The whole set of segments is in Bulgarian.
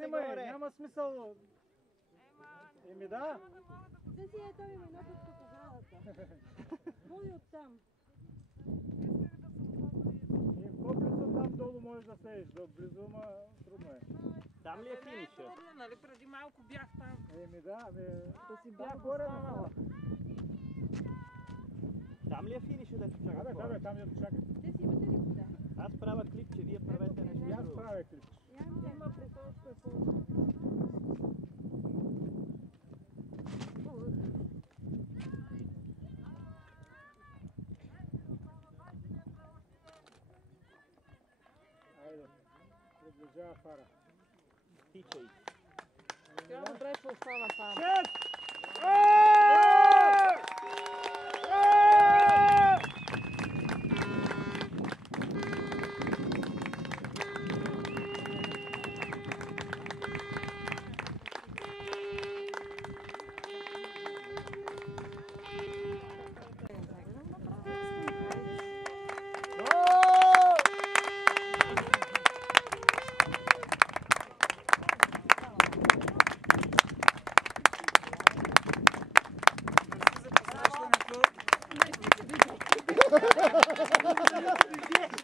снимай, няма смисъл. Еми да. Да си е той миното тук залата. Моли оттам. По-близо там долу можеш да седиш, близо, ма трудно е. Там ли е финиша? Нали преди малко бях там. Еми да, Да си бях горе останала. Там ли е финиша, дето чакат хора? там дето чакат. Те си имате ли вода? Аз правя клипче, вие правете нещо И аз друго. правя клип. Има пресочко е по... Айде, приближава фара. Тичай. Тя добре ще остана там.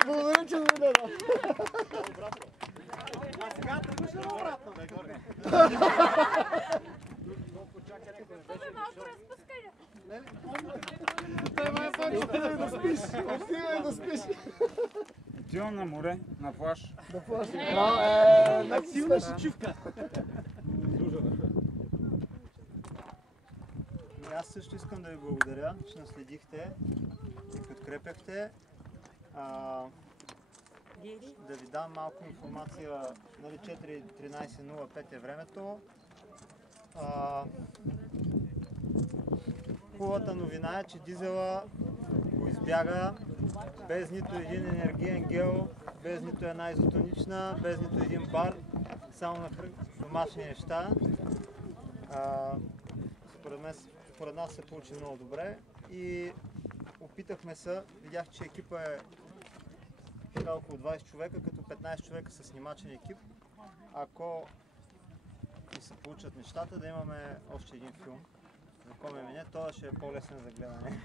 Благодаря, че дойде. А сега тръгваш ли обратно? Отивай да спиш. Отивай да спиш. Отивам на море, на плаж. Да плащаш. Силна шичивка. Аз също искам да ви благодаря, че наследихте и подкрепяхте. Да ви дам малко информация, нали 4:13:05 е времето. Хубавата новина е, че дизела го избяга без нито един енергиен гел, без нито една изотонична, без нито един бар, само на домашни неща. Според нас се получи много добре и опитахме се, видях, че екипа е така около 20 човека, като 15 човека са снимачен екип. Ако и се получат нещата, да имаме още един филм. За кой ме мине, това ще е по-лесен за гледане.